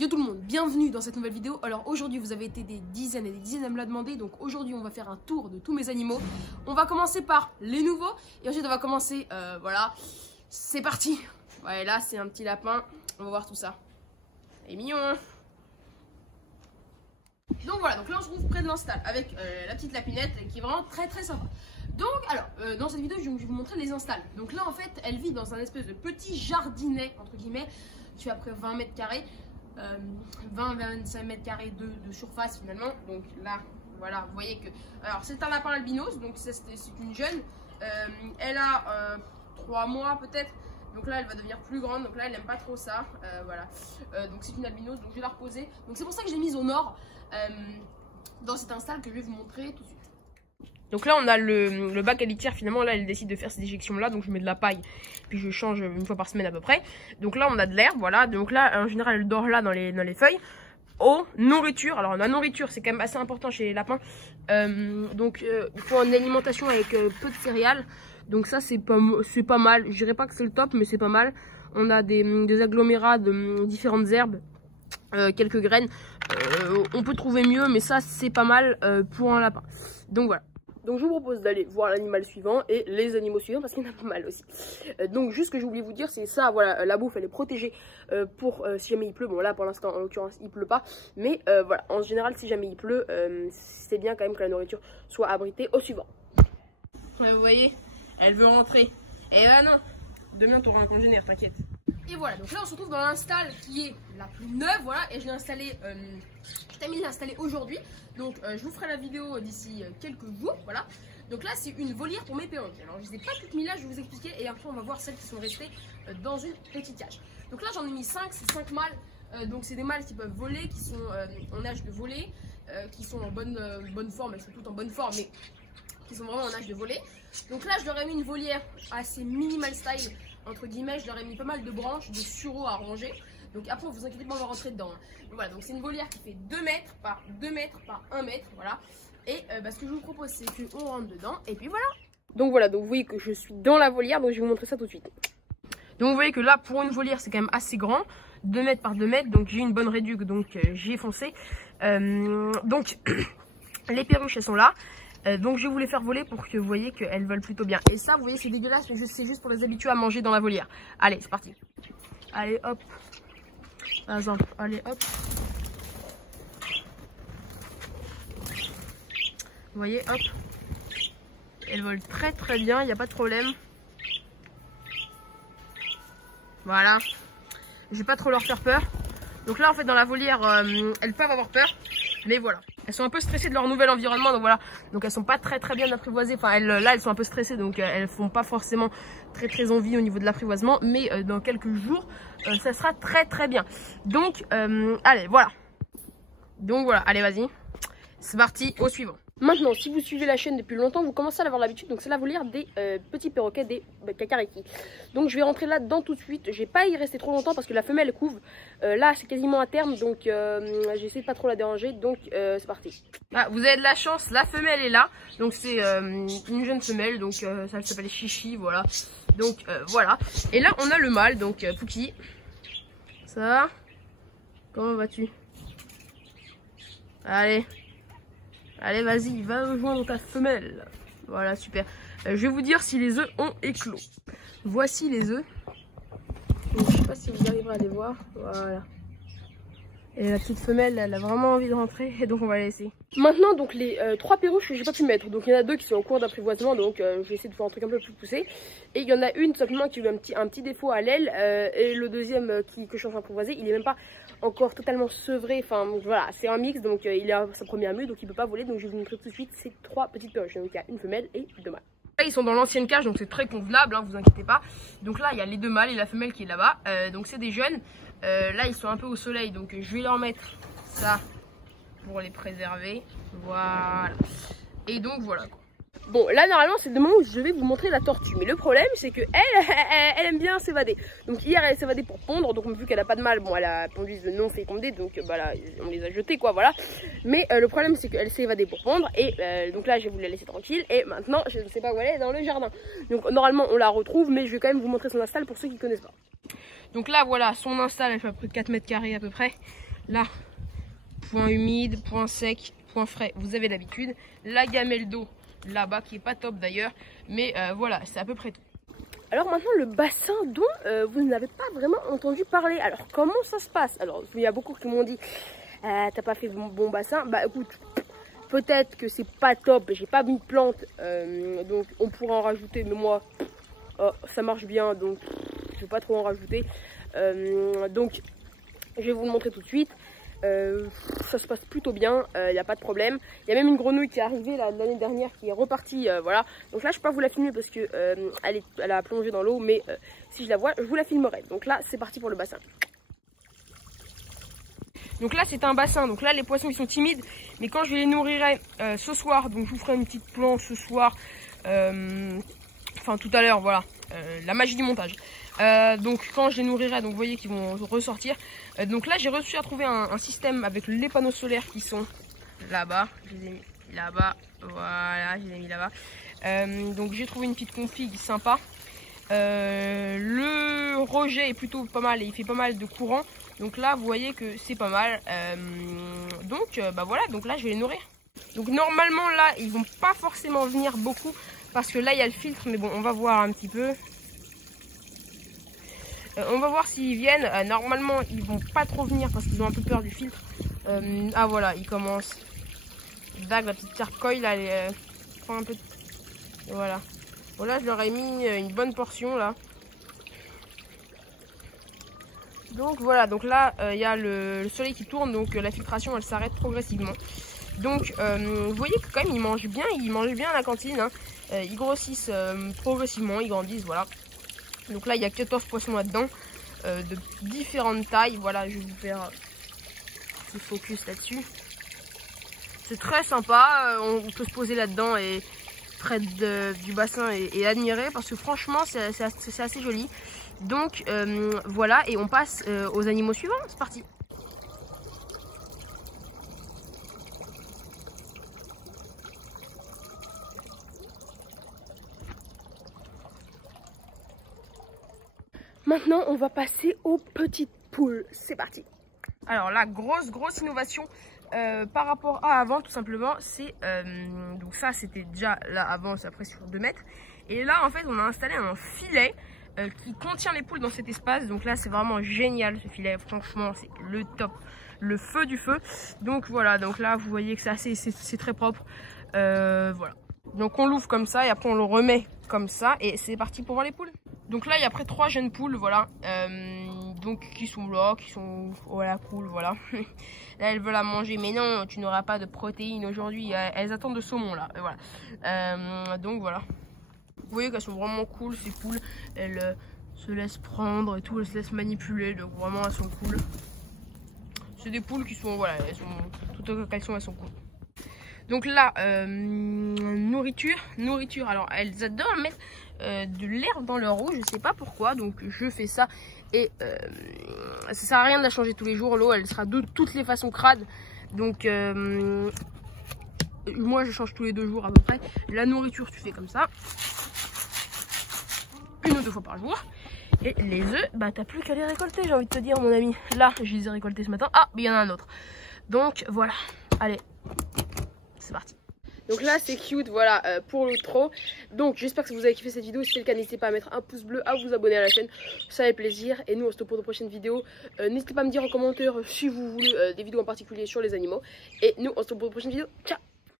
Yo tout le monde, bienvenue dans cette nouvelle vidéo. Alors aujourd'hui vous avez été des dizaines et des dizaines à me la demander. Donc aujourd'hui on va faire un tour de tous mes animaux. On va commencer par les nouveaux. Et ensuite on va commencer, voilà. C'est parti. Ouais, là c'est un petit lapin. On va voir tout ça. Il est mignon hein. Donc voilà, donc là on se trouve près de l'install avec la petite lapinette qui est vraiment très très sympa. Donc alors, dans cette vidéo je vais vous montrer les installs. Donc là en fait elle vit dans un espèce de petit jardinet entre guillemets qui fait à peu près 20 mètres carrés. 20-25 mètres carrés de surface finalement. Donc là voilà, vous voyez que alors c'est un lapin albinos, donc c'est une jeune, elle a 3 mois peut-être, donc là elle va devenir plus grande, donc là elle n'aime pas trop ça, voilà, donc c'est une albinos, donc je vais la reposer, donc c'est pour ça que je l'ai mise au nord dans cet install que je vais vous montrer tout de suite. Donc là on a le bac à litière, finalement là elle décide de faire ces déjections là, donc je mets de la paille puis je change une fois par semaine à peu près. Donc là on a de l'herbe, voilà, donc là en général elle dort là dans les feuilles. Nourriture, alors la nourriture c'est quand même assez important chez les lapins, donc il faut une alimentation avec peu de céréales, donc ça c'est pas mal, je dirais pas que c'est le top mais c'est pas mal. On a des agglomérats de différentes herbes, quelques graines, on peut trouver mieux mais ça c'est pas mal pour un lapin, donc voilà. Donc je vous propose d'aller voir l'animal suivant et les animaux suivants parce qu'il y en a pas mal aussi. Donc juste ce que j'ai oublié de vous dire c'est ça, voilà, la bouffe elle est protégée pour si jamais il pleut. Bon là pour l'instant en l'occurrence il pleut pas, mais voilà, en général si jamais il pleut c'est bien quand même que la nourriture soit abritée au suivant. Vous voyez, elle veut rentrer. Et non, demain tu auras un congénère, t'inquiète. Et voilà, donc là on se retrouve dans l'install qui est la plus neuve, voilà, et je l'ai installé, je termine de l'installer aujourd'hui, donc je vous ferai la vidéo d'ici quelques jours, voilà. Donc là c'est une volière pour mes perroquets, alors je ne les ai pas toutes mis là, je vais vous expliquer, et après on va voir celles qui sont restées dans une petite cage. Donc là j'en ai mis 5, c'est 5 mâles, donc c'est des mâles qui peuvent voler, qui sont en âge de voler, qui sont en bonne forme, elles sont toutes en bonne forme, mais qui sont vraiment en âge de voler. Donc là je leur ai mis une volière assez minimal style, entre guillemets, je leur ai mis pas mal de branches, de sureaux à ranger. Donc après, vous inquiétez pas, on va rentrer dedans. Donc voilà, donc c'est une volière qui fait 2 mètres par 2 mètres par 1 mètre, voilà. Et ce que je vous propose, c'est qu'on rentre dedans, et puis voilà. Donc voilà, donc vous voyez que je suis dans la volière, donc je vais vous montrer ça tout de suite. Donc vous voyez que là, pour une volière, c'est quand même assez grand, 2 mètres par 2 mètres, donc j'ai une bonne réduque, donc j'y ai foncé. Donc, les perruches, elles sont là. Donc je vais vous les faire voler pour que vous voyez qu'elles volent plutôt bien. Et ça vous voyez c'est dégueulasse mais c'est juste pour les habituer à manger dans la volière. Allez c'est parti. Allez hop. Par exemple, allez hop. Vous voyez hop. Elles volent très très bien, il n'y a pas de problème. Voilà. Je vais pas trop leur faire peur. Donc là en fait dans la volière elles peuvent avoir peur. Mais voilà, elles sont un peu stressées de leur nouvel environnement, donc voilà, donc elles sont pas très bien apprivoisées, enfin là elles sont un peu stressées, donc elles font pas forcément très envie au niveau de l'apprivoisement, mais dans quelques jours ça sera très bien. Donc allez voilà, donc voilà, allez vas-y, c'est parti, au suivant. Maintenant, si vous suivez la chaîne depuis longtemps, vous commencez à avoir l'habitude. Donc c'est la volière des petits perroquets, des cacaréquis. Donc je vais rentrer là-dedans tout de suite. Je vais pas y rester trop longtemps parce que la femelle couve. Là c'est quasiment à terme, donc j'essaie de pas trop la déranger. Donc c'est parti. Ah, vous avez de la chance, la femelle est là. Donc c'est une jeune femelle, donc ça s'appelle Chichi, voilà. Donc voilà. Et là on a le mâle, donc Pouki. Ça va? Comment vas-tu? Allez. Allez, vas-y, va rejoindre ta femelle. Voilà, super. Je vais vous dire si les œufs ont éclos. Voici les œufs. Donc, je sais pas si vous arriverez à les voir. Voilà. Et la petite femelle, elle a vraiment envie de rentrer. Et donc, on va la laisser. Maintenant, donc, les 3 perruches, j'ai pas pu mettre. Donc, il y en a 2 qui sont en cours d'apprivoisement. Donc, je vais essayer de faire un truc un peu plus poussé. Et il y en a une, tout simplement, qui a eu un petit défaut à l'aile. Et le deuxième que je suis en train d'apprivoiser, il est même pas encore totalement sevré, enfin voilà, c'est un mix, donc il a sa première mue, donc il peut pas voler, donc je vais vous montrer tout de suite ces 3 petites perruches. Donc il y a une femelle et 2 mâles. Là ils sont dans l'ancienne cage, donc c'est très convenable, hein, vous inquiétez pas. Donc là il y a les 2 mâles et la femelle qui est là-bas, donc c'est des jeunes. Là ils sont un peu au soleil, donc je vais leur mettre ça pour les préserver, voilà. Et donc voilà quoi. Bon, là normalement c'est le moment où je vais vous montrer la tortue, mais le problème c'est que elle aime bien s'évader. Donc hier elle s'est évadée pour pondre, donc vu qu'elle a pas de mâle, bon elle a pondu non fécondé, donc bah là on les a jetés quoi, voilà. Mais le problème c'est qu'elle s'est évadée pour pondre et donc là je vais vous la laisser tranquille et maintenant je ne sais pas où elle est, dans le jardin. Donc normalement on la retrouve, mais je vais quand même vous montrer son install pour ceux qui connaissent pas. Donc là voilà, son install elle fait à peu près 4 mètres carrés à peu près. Là, point humide, point sec, point frais, vous avez l'habitude. La gamelle d'eau là-bas qui est pas top d'ailleurs, mais voilà, c'est à peu près tout. Alors maintenant le bassin dont vous n'avez pas vraiment entendu parler. Alors comment ça se passe? Alors il y a beaucoup qui m'ont dit t'as pas fait bon bassin. Bah écoute, peut-être que c'est pas top, j'ai pas mis de plantes, donc on pourra en rajouter, mais moi ça marche bien, donc je vais pas trop en rajouter. Donc je vais vous le montrer tout de suite. Ça se passe plutôt bien, il n'y a pas de problème. Il y a même une grenouille qui est arrivée l'année dernière qui est repartie, voilà. Donc là je peux pas vous la filmer parce que elle a plongé dans l'eau, mais si je la vois je vous la filmerai. Donc là c'est parti pour le bassin. Donc là c'est un bassin, donc là les poissons ils sont timides, mais quand je les nourrirai ce soir, donc je vous ferai une petite planche ce soir, enfin tout à l'heure, voilà, la magie du montage. Donc quand je les nourrirai, donc vous voyez qu'ils vont ressortir. Donc là j'ai réussi à trouver un système avec les panneaux solaires qui sont là-bas. Je les ai mis là-bas, voilà, je les ai mis là-bas. Donc j'ai trouvé une petite config sympa. Le rejet est plutôt pas mal et il fait pas mal de courant. Donc là vous voyez que c'est pas mal. Donc bah voilà, donc là je vais les nourrir. Donc normalement là ils vont pas forcément venir beaucoup parce que là il y a le filtre, mais bon on va voir un petit peu. On va voir s'ils viennent. Normalement ils vont pas trop venir parce qu'ils ont un peu peur du filtre. Ah voilà, ils commencent. Dag, la petite carcoille là, elle prend un peu. Voilà. Voilà, je leur ai mis une bonne portion là. Donc voilà, donc là il y a le soleil qui tourne, donc la filtration elle s'arrête progressivement. Donc vous voyez que quand même ils mangent bien à la cantine, hein. Ils grossissent progressivement, ils grandissent, voilà. Donc là il y a 14 poissons là-dedans, de différentes tailles. Voilà, je vais vous faire un petit focus là-dessus. C'est très sympa, on peut se poser là-dedans et près du bassin et admirer, parce que franchement c'est assez joli. Donc voilà, et on passe aux animaux suivants, c'est parti. Maintenant, on va passer aux petites poules. C'est parti. Alors la grosse innovation par rapport à avant, tout simplement, c'est donc ça c'était déjà là avant, c'est après sur 2 mètres. Et là en fait on a installé un filet qui contient les poules dans cet espace. Donc là c'est vraiment génial ce filet, franchement c'est le top, le feu du feu. Donc voilà, donc là vous voyez que c'est très propre, voilà. Donc on l'ouvre comme ça et après on le remet comme ça et c'est parti pour voir les poules. Donc là il y a après 3 jeunes poules, voilà, donc qui sont là, qui sont voilà cool, voilà. Là elles veulent la manger, mais non, tu n'auras pas de protéines aujourd'hui, elles attendent de saumon là, et voilà. Donc voilà. Vous voyez qu'elles sont vraiment cool ces poules, elles se laissent prendre et tout, elles se laissent manipuler, donc vraiment elles sont cool. C'est des poules qui sont, voilà, elles sont toutes qu'elles sont, elles sont cool. Donc là, nourriture, alors elles adorent mettre de l'herbe dans leur eau, je sais pas pourquoi, donc je fais ça et ça sert à rien de la changer tous les jours, l'eau elle sera de toutes les façons crade, donc moi je change tous les 2 jours à peu près. La nourriture tu fais comme ça, 1 ou 2 fois par jour, et les œufs, bah t'as plus qu'à les récolter, j'ai envie de te dire mon ami. Là je les ai récoltés ce matin, ah mais il y en a un autre, donc voilà, allez. C'est parti. Donc là c'est cute, voilà, pour l'outro. Donc j'espère que vous avez kiffé cette vidéo. Si c'est le cas, n'hésitez pas à mettre un pouce bleu, à vous abonner à la chaîne, ça fait plaisir. Et nous on se retrouve pour de prochaines vidéos. N'hésitez pas à me dire en commentaire si vous voulez des vidéos en particulier sur les animaux. Et nous on se retrouve pour de prochaines vidéos. Ciao.